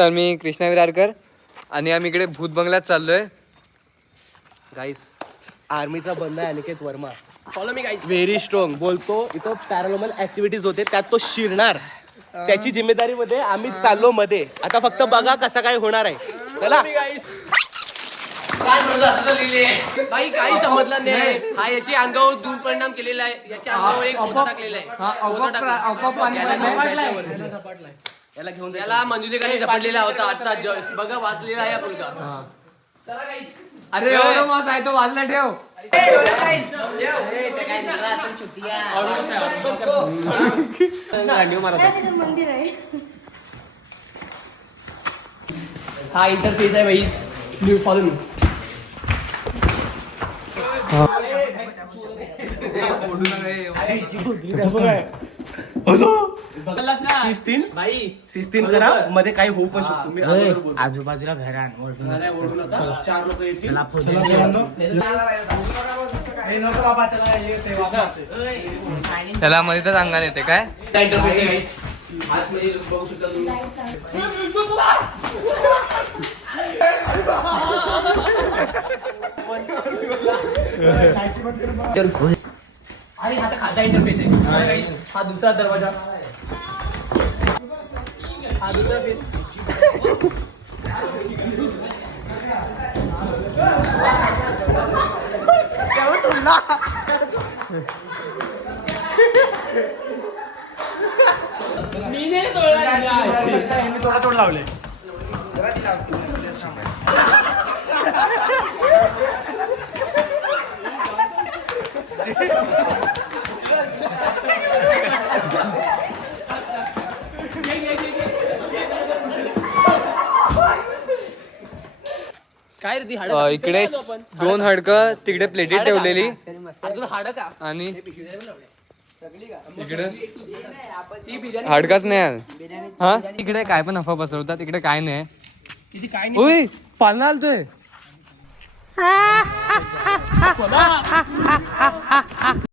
तर मी कृष्णा विरारकर आणि आम्ही इकडे भूत बंगल्यात चाललोय. गाईस आर्मीचा बंद आहे अनिकेत वर्मा. फॉलो मी गाईस. व्हेरी स्ट्रॉंग बोलतो. इथं पॅरानॉर्मल ऍक्टिव्हिटीज होते त्यात तो शिरणार. त्याची जिम्मेदारी मध्ये आम्ही चाललो मध्ये. आता फक्त बघा कसं काय होणार आहे. चला काय म्हणलं असं लिहिले बाई काही समजलं नाही. हा याची अंगावर दुष्परिणाम केलेला आहे. याच्या अंगावर एक पोता टाकलेला आहे. याला घेऊन त्याला मंजुलिकाने झपटलेला होता. आता बघा वाचलेला आहे आपण का. चला गाईस. अरे एवढा मास आहे तो वाजला ठेव. मंदिर आहे. हा इंटरफेस आहे भाई. Please follow me. भाई सिस्टीन करा मध्ये काही होऊ पण शकतो. मी आजूबाजूला घरान ओढू नका. 4 लोक येतील. त्याला मध्येच अंगाने येते काय. इंटरफेस आहे गाईस. आतमध्ये बघू शकता तुम्ही. आणि हा खालचा इंटरफेस आहे. हा दुसरा दरवाजा. हा दुसरा फेस. मी नाही तोड लावले. काय रे ती हाड. इकडे 2 हाडकं तिकडे प्लेटीत ठेवलेली हाड का आणि इकडे ती बिर्याणी हाडकाच नाही आहे. हा इकडे काय पण अफवा पसरवतात. इकडे काय नाही. किती काय नाही. ओय पाळणा आलतोय.